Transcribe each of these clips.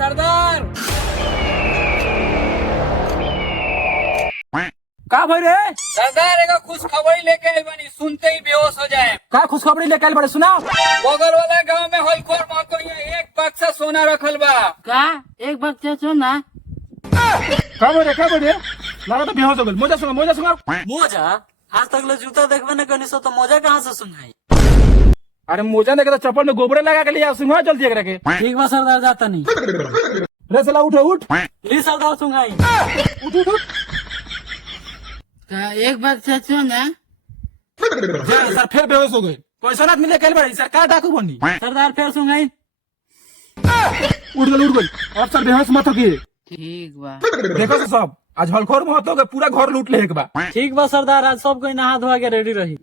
सरदार का भाई रे? सरदार एगो खुशखबरी लेके आइल बानी, सुनते ही बेहोश हो जाए। का खुशखबरी लेके आइल बड़े? सुनाओ। बगल वाला गांव में हलखोर महतो एक बक्सा सोना रखल बा। का एक बक्सा सोना? का बोले लगा तो बेहोश हो गइल। मोजा सुना। मोजा? आज तक ले जूता देखबे न कनी सो तो मोजा कहाँ से सुनाई? अरे मोजा ने के तो चप्पल में गोबरे लगा के लिया, सुना जल्दी एकरा के। ठीक बा सरदार, जाता नहीं। रे साला उठ। ली सरदार सुनाई। उठ। का एक बक्सा सोना? जा सर फिर बेहोश हो गए। पैसा ना मिले कल बड़ी सरकार डाकू बनी। सरदार फिर सुनाई। उठ गइल। अब सर बेहोश मत हो के। ठीक बा। देखो तो सब आज हलखोर महतो के पूरा घर लूट ले एक बा। ठीक बा सरदार, आज सब कोई नहा धोआ के रेडी रही।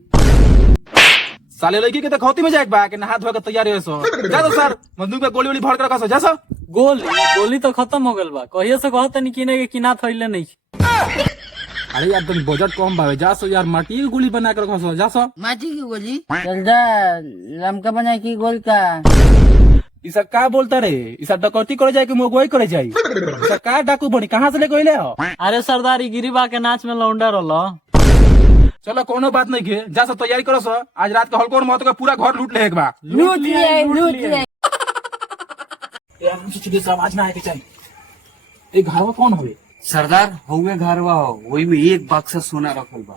साले लड़की के तो खौती में जाए बा के नहा धोआ के तैयार है सो। जा तो सर बंदूक में गोली भर के रखा सो। जा सो। गोली तो खत्म हो गल बा। कहिए से कहत नहीं किने के किना थइले नहीं। अरे यार तुम बजट कम बावे। जा सो यार, माटी की गोली बना के रखा सो। जा सो। माटी की गोली? सरदार लमका बना की गोल का? इसा का बोलता रे? इसा डकैती करे जाए कि मोगवाई करे जाए? इसा का डाकू बनी कहाँ से लेके अइले हो? अरे सरदार ई गिरिबा के नाच में लौंडा रहलो। चलो कोनो बात नहीं के। जा सो तैयारी करो सो। आज रात का हलकोर महतो का पूरा घर लूट ले एक बा। लूट लिया। यार मुझे चीजें सब आज ना आए के चाहिए। एक घरवा कौन होवे? सरदार हुए घरवा हो, वही में एक बक्सा सोना रखल बा।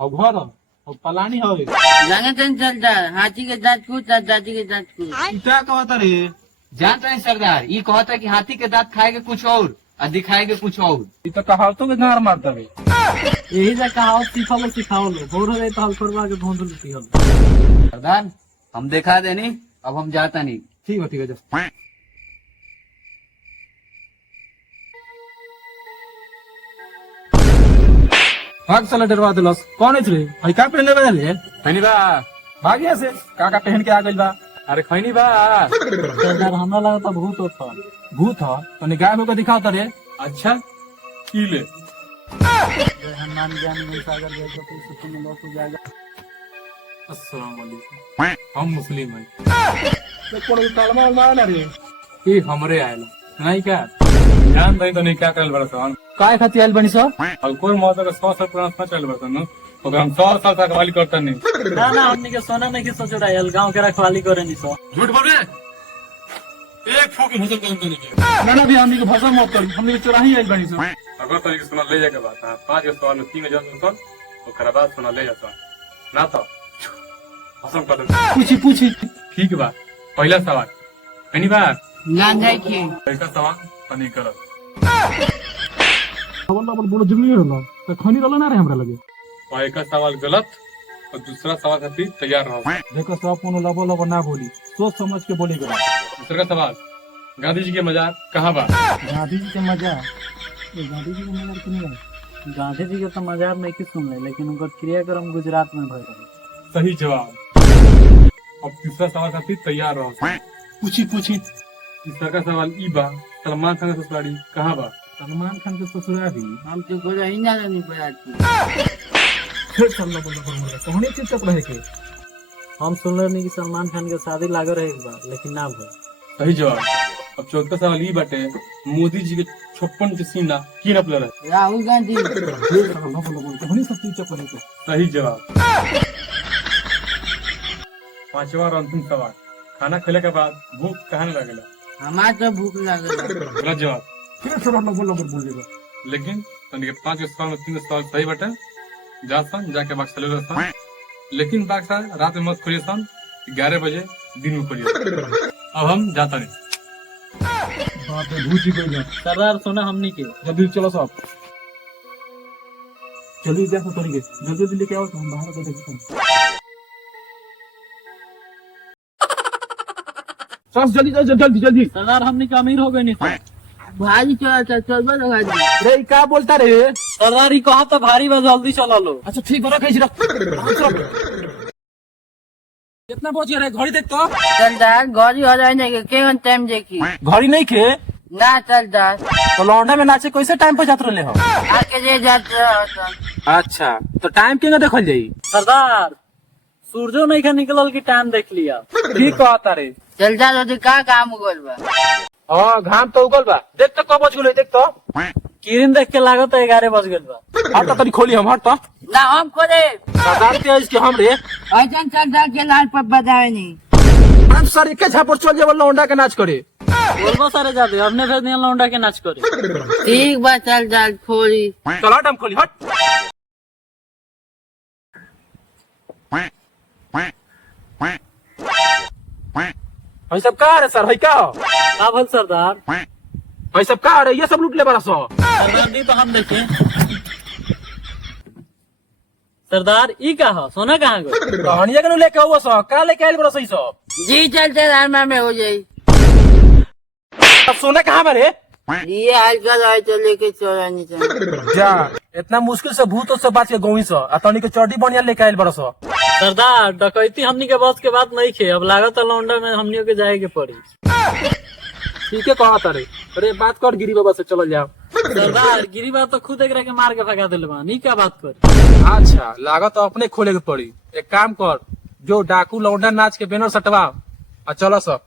और घर और पलानी होवे। जाने तन सरदार, हाथी के दांत कूट और दादी के दांत कूट। क्या कहता रे? जानते हैं सरदार, ये कहता है कि हाथी के दांत खाएगा कुछ और दिखाएगा कुछ और। ये तो कहावतों के गार मारता रे। यही से कहावत सिखाओ लो। बोल रहे तो हलफरवा के ढूंढ लेती हो। सरदार हम दिखा देनी, अब हम जाता नहीं। ठीक है जा। भाग साला डरवा दिलस। कौन है रे? भाई का पहनले बदले? खैनी बा। भाग यहाँ से। का पहन के आ गइल बा? अरे खैनी बा। सरदार हमरा लगा था भूत होता। भूत हो तो निगाह होकर दिखाओ रे। अच्छा की ले। हनुमान ज्ञान सागर जैसे तो सुकून में लौट हो जाएगा। अस्सलाम वालेकुम, हम मुस्लिम हैं। तो कौन कलमा उलमा ना रे? ये हमरे आयल नहीं क्या जान दई तो नहीं क्या करल बरसन। काय खाती आइल बनी सो? और कोई मौत का 100 साल पुराना चल बरसन न, ओकर हम 100 साल तक वाली करता नहीं। ना हमनी के सोना नहीं की सोच रहा है, गांव के रखवाली करे नहीं सो। झूठ बोल रहे, एक फूक भसम कर देने के। ना भी हमनी के भाषा मत करी। हमनी के चोराही आइल बनी सो। अगर तरीके से सुना ले जाके बात है 5 सवाल में 3 जन सुन ओकर बाद सुना ले जाता ना तो भसम कर दे। पूछी। ठीक बा। पहला सवाल खैनी बा। ना जाए की पहला सवाल तनी कर। बोलो जरूरी रहलो तो खनी रहलो ना रे हमरा लगे। पहला सवाल गलत और दूसरा सवाल खातिर तैयार रहो। देखो सब कोनो लबो ना बोली, सोच समझ के बोली गला। दूसरा सवाल, गांधी जी के मजार कहाँ बा? गांधी जी के मजार? गांधी जी के मजार क्यों नहीं? गांधी जी के तो मजार नहीं की सुन ले, लेकिन उनका क्रियाक्रम गुजरात में भय रहे। सही जवाब। अब तीसरा सवाल खातिर तैयार रहो। पूछी। तीसरा का सवाल ई बा, सलमान खान का ससुराली कहाँ बा? सलमान खान के ससुराली हम तो कोई ही ना नहीं पता। फिर सल्ला बोलो कहानी चीज तक रहे के। हम सुन रहे नहीं कि सलमान खान के शादी लागे रहे एक बार, लेकिन ना भय। सही जवाब। अब चौथा सवाल ई बाटे, मोदी जी के 56 के सीना की नपले रहे? राहुल गांधी। कहानी सब चीज तक रहे के। सही जवाब। पांचवा और अंतिम सवाल, खाना खेले के बाद भूख कहाँ लगेला? हमार तो भूख लगे। गलत जवाब। फिर से बोलेगा। लेकिन तनिक 5 सवाल में 3 सवाल सही बटे। जा सन जाके बाक्स ले लो सन, लेकिन बाक्स रात में मत खोलिए सन, 11 बजे दिन में खोलिए। अब हम जाता नहीं। बाप रे भूत ही गइल। सरदार सुना हमनी के। जल्दी चलो सब। जल्दी देखो तरीके जल्दी लेके आओ तो हम बाहर को देखते हैं। जल्दी। सरदार हमनी का अमीर हो गए नहीं। भारी चल भाजी। रे का बोलता रे? सरदार ही कहा तो भारी बा, जल्दी चला लो। अच्छा ठीक हो रख। कितना बज गया रे? घड़ी देख तो। सरदार गौरी हो जाए नहीं के टाइम देखी। घड़ी नहीं खे ना सरदार तो लौंडा में नाचे कैसे टाइम पर जात रहे हो? आके जे जाते हो। अच्छा तो टाइम क्यों देखल जाई? सरदार सूरजो नहीं का निकलल की टाइम देख लिया। ठीक कहता रे। सरदार का काम गोल बा। हाँ घाम तो उगल बा, देख तो कब बज गेल देख तो। किरिन देख के लागत है 11 बज गए बा। हट तो तनी खोली हम हट तो। ना हम खोले सरदार के इसके हम रे। ऐसन सरदार के लाल पर बजावे नहीं। अब सर एक झापर चल जाए लौंडा के नाच करे। बोलबो सारे जाते अपने भेज दिया लौंडा के नाच करे। ठीक बा चल जाल खोली। चल हट हम खोली हट। भाई सब कहा रे सर है क्या? का भल सरदार? भाई सब कहा रे ये सब लूट ले बड़ा सो। सरदार दी तो हम देखे। सरदार ई कहा सोना कहाँ गए? कहानिया के लेके हुआ सो का लेके आइल बड़ा सही सो। जी चलते रामा में हो जाई। अब सोना कहाँ बारे? ये हल्का लाए तो लेके चोरा नीचे। जा इतना मुश्किल से भूत से बात के गोवी सो अतनी के चड्डी बढ़िया लेके आइल बड़ा सो। सरदार डकैती हमनी के बस के बात नहीं खे, अब लागत लौंडा में हमनियों के जाए के पड़ी। ठीक है कहा तारे। अरे बात कर गिरी बाबा से चल जाओ। सरदार गिरी बात तो खुद एकरा के मार के भगा दिल बा, नी का बात कर। अच्छा लागत तो अपने खोले के पड़ी। एक काम कर जो डाकू लौंडा नाच के बैनर सटवा चलो सब।